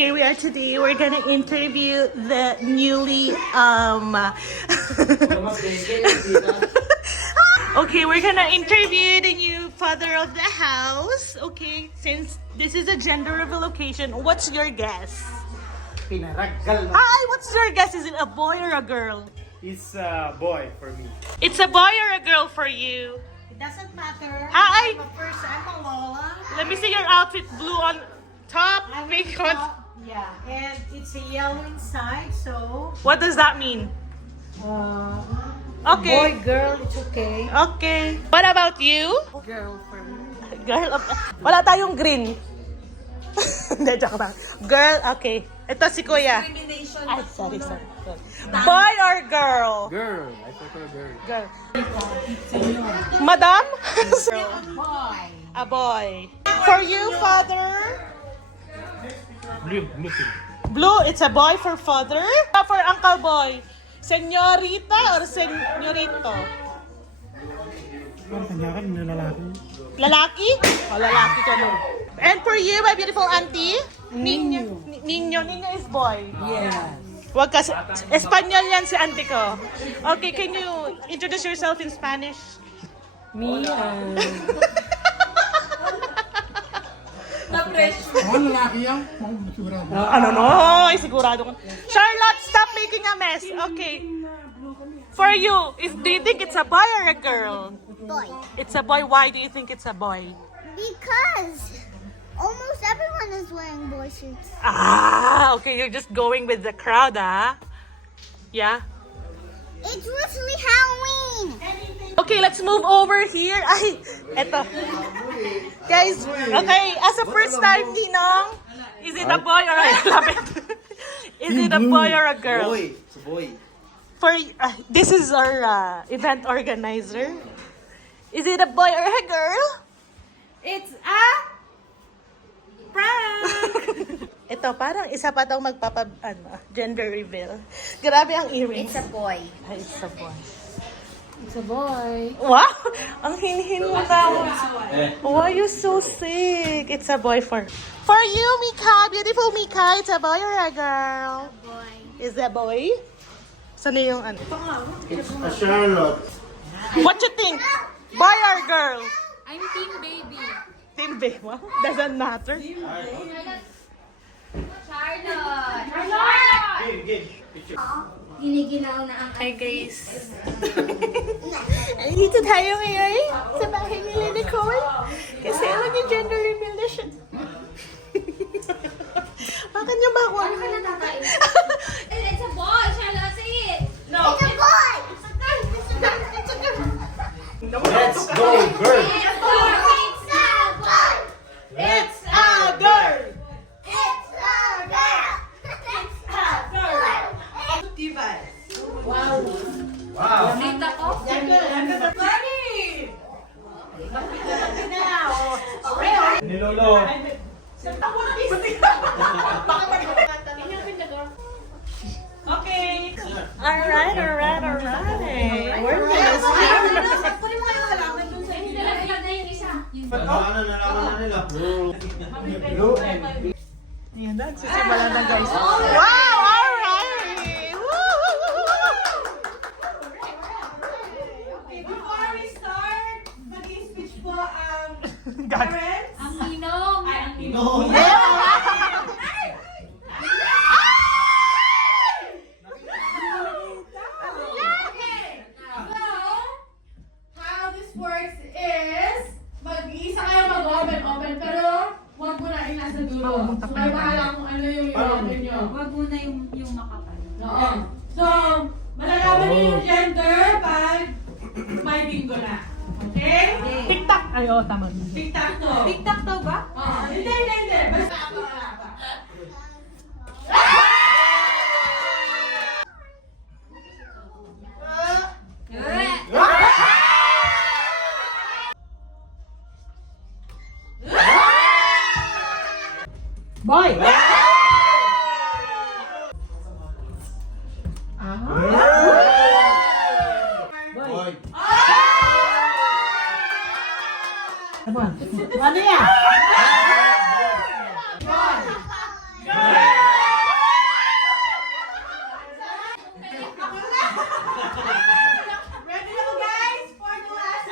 here we are today. We're gonna interview the newly Okay, we're gonna interview the new father of the house. Okay, since this is a gender reveal occasion, what's your guess? Pinaraggal mo. Hi, what's your guess? Is it a boy or a girl? It's a boy for me. It's a boy or a girl for you? It doesn't matter. Hi. I'm a Lola. Let me see your outfit. Blue on top, pink on. Yeah, and it's a yellow inside, so What does that mean? Okay. boy, girl, it's okay. Okay. What about you? Girl for me. Girl, wala tayong green. Hindi, joke lang. Girl, okay. Ito si Kuya. Ay, sorry. Boy or girl? Girl. I prefer girl. Girl. Madam? Boy. A boy. For you, father? Blue. Blue, it's a boy for father. For Uncle Boy, senyorita or senyorito? Ang kanyakan na lalaki. Lalaki? O, lalaki ka nun. And for you, my beautiful auntie? Niño. Niño is boy. Yes. Wag kasi, Espanyol yan si auntie ko. Okay, can you introduce yourself in Spanish? Me, Lalaki yan? Sigurado. Ano no? Sigurado ko. Charlotte, stop making a mess. Okay. For you, do you think it's a boy or a girl? Boy. It's a boy. Why do you think it's a boy? Because almost everyone is wearing boy suits. Ah, okay. You're just going with the crowd, ah? Yeah? It's literally Halloween. Okay, let's move over here. Ay, eto. Guys, okay, as a first time, Ninong, is it a boy or a love it? Is it a boy or a girl? Boy. It's a boy. For this is our event organizer. Is it a boy or a girl? it's a prank. Ito, parang isa pa daw gender reveal. Grabe ang earrings. It's a boy. Ay, it's a boy. It's a boy. Wow! Ang hinhin mo daw. Why you so sick? It's a boy for you, Mika. Beautiful Mika. It's a boy or a girl? Boy. Is it a boy? Saan na yung ano? It's a Charlotte. What you think? Boy or girl? I'm team baby. Team baby. Doesn't matter. Giniginaw na ang Hi guys. Dito tayo ngayon sa bahay nila Nicole. Kasi alam niyo, gender reveal na siya. Bakit niyo ba ako? It's a boy, Charlotte, say it. No. It's a boy. It's a girl. Let's go, girl. It's a boy. It's a girl. It's a girl. Wow. Nakita ko. Nilolo. Okay. Alright. We're gonna start. Nalaman na nila. Blue and Ayan na, sisimula na guys. Wow! Alright! Before we start, mag-speech po ang God. parents. Ang ninong. Ay, ang ninong. no. Okay. So, how this works is, mag-iisa kayo mag-open, pero huwag mo na inasa dulo. So, kayo bahala kung ano yung i-open nyo. Wag muna yung makapal. Oo. So, malalaman niyo yung gender pag may bingo na. Okay? TikTok. Ay, oh, tama. Tic-tac-toe. Tic-tac-toe ba? Oo. Hindi. Basta wala pa. Boy! Boy. Ano yan? Girl! Ready na ba guys? For the last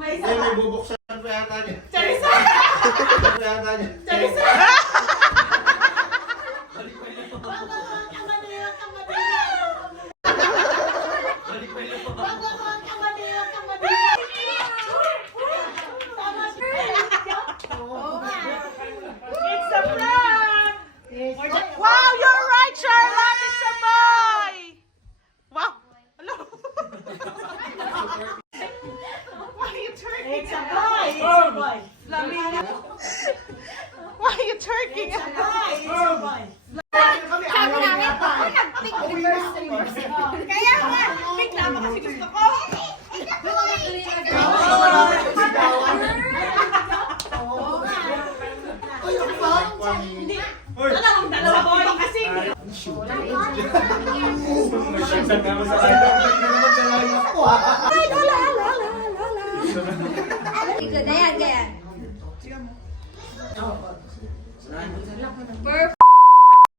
May bubuksan pa yata niya. Bubuksan pa yata niya. It's a prank! Wow, you're right, Charlotte! It's a boy! Wow! Hello? Why are you twerking? It's a boy! It's a boy! Why are you twerking? It's a boy! It's a boy! Sabi namin, ako nag-pick reverse. Kaya nga, pick naman kasi gusto ko. It's a boy! Dalawa boy kasi. Good. Ayan, ayan.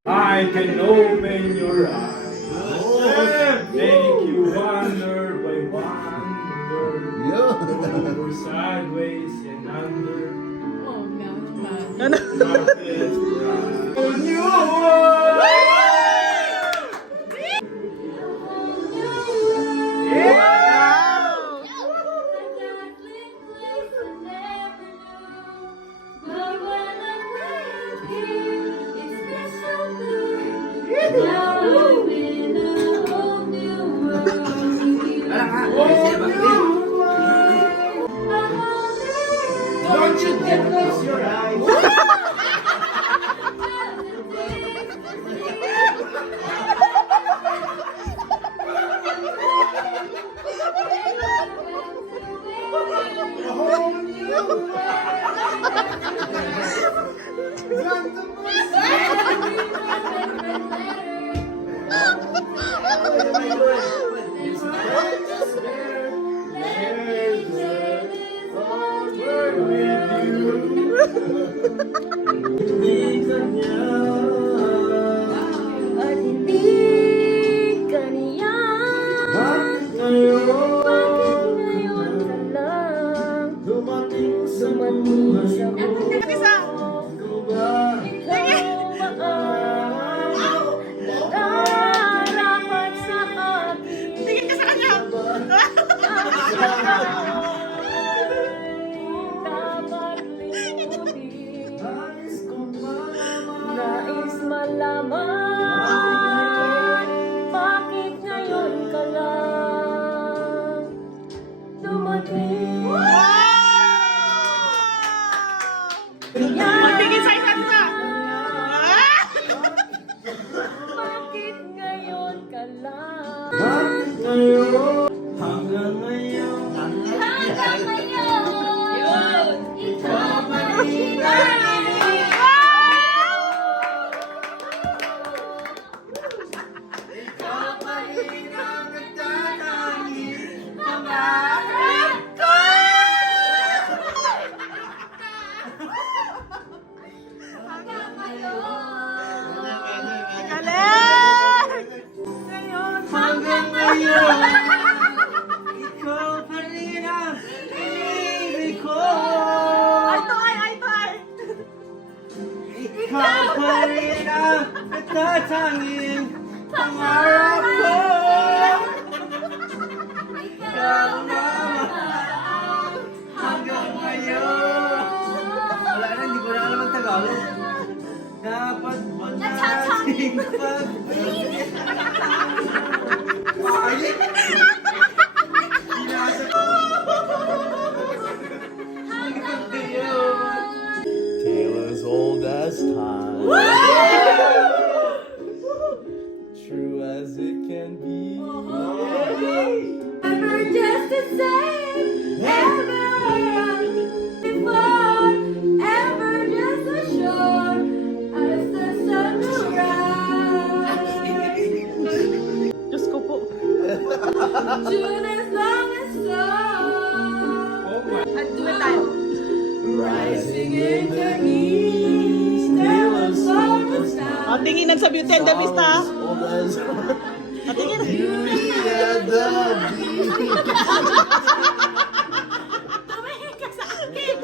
I can open your eyes. Make you wonder by wonder. Over sideways and under. Love is right. On you. Now tatanging pangarap ko. Ikaw na mahal hanggang ngayon. Wala na, hindi ko na alam ang Tagalog. Dapat ba nating pagbigyan? Tale as old as time. True as it can be. Ever just the same, ever before, ever just as sure as the sun will rise. Diyos ko po. June as long as snow. At duet tayo. Rising in the east, there was almost O, tinginan sa Beauty and the Beast, ha? Old as O, tingin. beauty and the beast. Tumingin ka sa akin.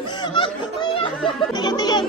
Tingin, tingin.